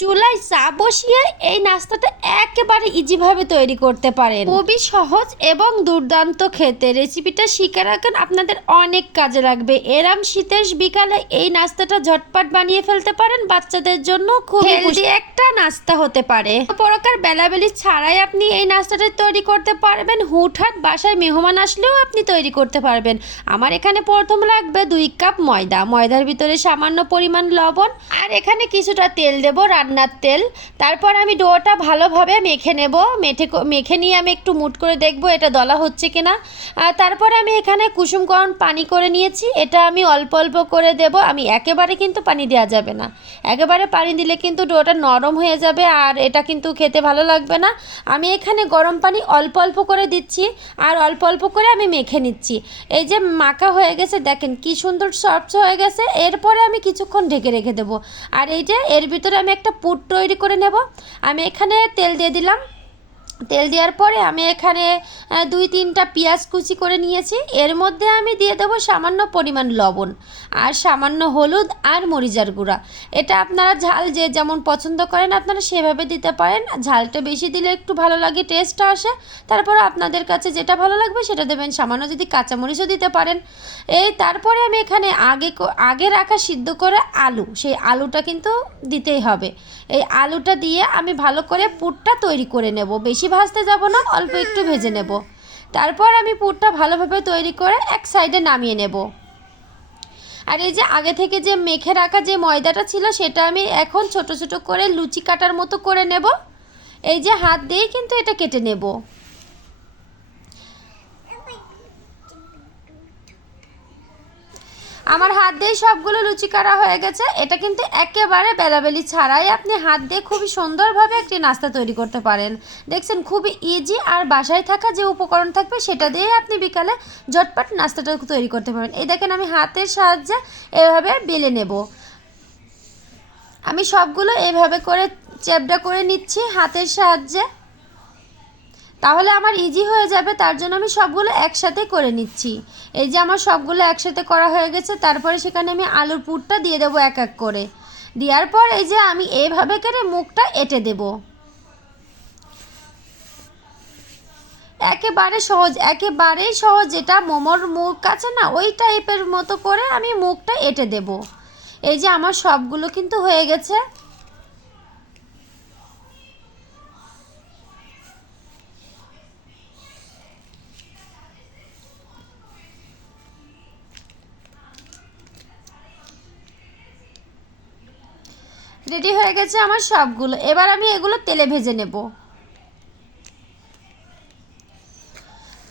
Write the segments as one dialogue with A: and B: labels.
A: চুলায় চা বসিয়ে এই নাস্তাটা একেবারে ইজিভাবে তৈরি করতে পারেন। খুবই সহজ এবং দুর্দান্ত খেতে। রেসিপিটা শিখে রাখেন আপনাদের অনেক কাজে লাগবে। এরাম শীতের বিকালে এই নাস্তাটা ঝটপট বানিয়ে ফেলতে পারেন বাচ্চাদের জন্য খুব হেলদি একটা নাস্তা হতে পারে। প্রকার বেলাবেলি ছাড়াই আপনি এই নাস্তাটা তৈরি করতে পারবেন। হুটহাট বাসায় মেহমান আসলেও আপনি তৈরি করতে পারবেন। আমার এখানে প্রথম লাগবে দুই কাপ ময়দা। ময়দার ভিতরে সামান্য পরিমাণ লবণ আর এখানে কিছুটা তেল দেব। রান্নার তেল। তারপর আমি ডোটা ভালোভাবে মেখে নেব। মেখে মেখে নিয়ে আমি একটু মুট করে দেখব এটা দলা হচ্ছে কিনা। তারপরে আমি এখানে কুসুম গরম পানি করে নিয়েছি। এটা আমি অল্প অল্প করে দেব। আমি একেবারে কিন্তু পানি দেওয়া যাবে না। একেবারে পানি দিলে কিন্তু ডোটা নরম হয়ে যাবে আর এটা কিন্তু খেতে ভালো লাগবে না। আমি এখানে গরম পানি অল্প অল্প করে দিচ্ছি আর অল্প অল্প করে আমি মেখে নিচ্ছি। এই যে মাখা হয়ে গেছে, দেখেন কি সুন্দর সফট হয়ে গেছে। এরপরে আমি কিছুক্ষণ ঢেকে রেখে দেবো। আর এই যে এর ভিতরে আমি একটা পুট তৈরি করে নেব। আমি এখানে তেল দিয়ে দিলাম। তেল দেওয়ার পরে আমি এখানে দুই তিনটা পেঁয়াজ কুচি করে নিয়েছি। এর মধ্যে আমি দিয়ে দেবো সামান্য পরিমাণ লবণ আর সামান্য হলুদ আর মরিচার গুঁড়া। এটা আপনারা ঝাল যে যেমন পছন্দ করেন আপনারা সেভাবে দিতে পারেন। ঝালটা বেশি দিলে একটু ভালো লাগে টেস্টটা আসে। তারপর আপনাদের কাছে যেটা ভালো লাগবে সেটা দেবেন। সামান্য যদি কাঁচামরিচও দিতে পারেন। এই তারপরে আমি এখানে আগে আগে রাখা সিদ্ধ করে আলু, সেই আলুটা কিন্তু দিতেই হবে। এই আলুটা দিয়ে আমি ভালো করে পুরটা তৈরি করে নেব। বেশি ভাজতে যাব না, অল্প একটু ভেজে নেব। তারপর আমি পুরটা ভালোভাবে তৈরি করে এক সাইডে নামিয়ে নেব। আর এই যে আগে থেকে যে মেখে রাখা যে ময়দাটা ছিল, সেটা আমি এখন ছোট ছোট করে লুচি কাটার মতো করে নেব। এই যে হাত দিয়েই কিন্তু এটা কেটে নেব। আমার হাত দিয়ে সবগুলো লুচি করা হয়ে গেছে। এটা কিন্তু একেবারে বেলাবেলি ছাড়াই আপনি হাত দিয়ে খুবই সুন্দরভাবে একটি নাস্তা তৈরি করতে পারেন। দেখছেন, খুবই ইজি আর বাসায় থাকা যে উপকরণ থাকবে সেটা দিয়ে আপনি বিকালে ঝটপট নাস্তাটা তৈরি করতে পারেন। এই দেখেন, আমি হাতের সাহায্যে এভাবে বেলে নেব। আমি সবগুলো এভাবে করে চ্যাপটা করে নিচ্ছি হাতের সাহায্যে। তাহলে আমার ইজি হয়ে যাবে, তার জন্য আমি সবগুলো একসাথে করে নিচ্ছি। এই যে আমার সবগুলো একসাথে করা হয়ে গেছে, তারপরে সেখানে আমি আলুর পুরটা দিয়ে দেবো এক এক করে। দেওয়ার পর এই যে আমি এইভাবে করে মুখটা এঁটে দেব। একেবারে সহজ, একেবারেই সহজ, যেটা মোমোর মুখ আছে না, ওই টাইপের মতো করে আমি মুখটা এঁটে দেব। এই যে আমার সবগুলো কিন্তু হয়ে গেছে। রেডি হয়ে গেছে আমার সবগুলো। এবার আমি এগুলো তেলে ভেজে নেব।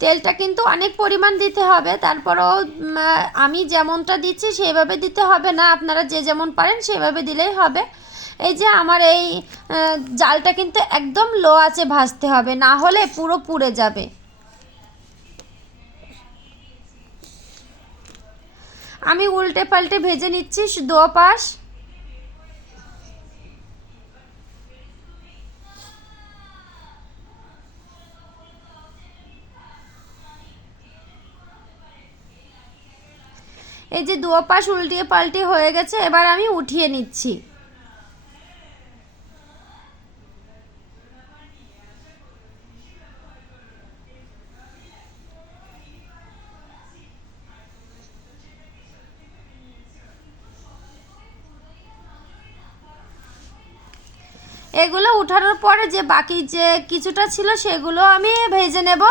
A: তেলটা কিন্তু অনেক পরিমাণ দিতে হবে, তারপরও আমি যেমনটা দিচ্ছি সেভাবে দিতে হবে না, আপনারা যে যেমন পারেন সেভাবে দিলেই হবে। এই যে আমার এই জালটা কিন্তু একদম লো আছে ভাজতে হবে, না হলে পুরো পুড়ে যাবে। আমি উল্টে পাল্টে ভেজে নিচ্ছি দো এই যে দু পাশ উল্টিয়ে পাল্টে হয়ে গেছে, এবার আমি উঠিয়ে নিচ্ছি। এগুলো উঠানোর পরে যে বাকি যে কিছুটা ছিল, সেগুলো আমি ভেজে নেব।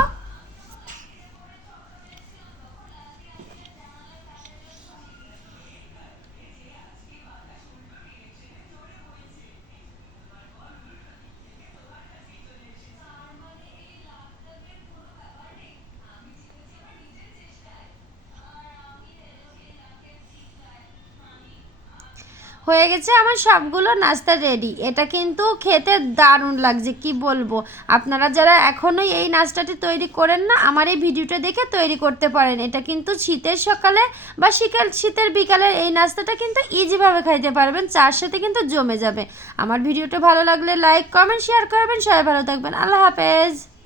A: হয়ে গেছে, আমার সবগুলো নাস্তা রেডি এটা কিন্তু খেতে দারুণ লাগছে, কি বলব? আপনারা যারা এখনও এই নাস্তাটি তৈরি করেন না, আমার এই ভিডিওটা দেখে তৈরি করতে পারেন। এটা কিন্তু শীতের সকালে বা শীতের শীতের বিকালে এই নাস্তাটা কিন্তু ইজিভাবে খাইতে পারবেন, চার সাথে কিন্তু জমে যাবে। আমার ভিডিওটা ভালো লাগলে লাইক কমেন্ট শেয়ার করবেন। সবাই ভালো থাকবেন। আল্লাহ হাফেজ।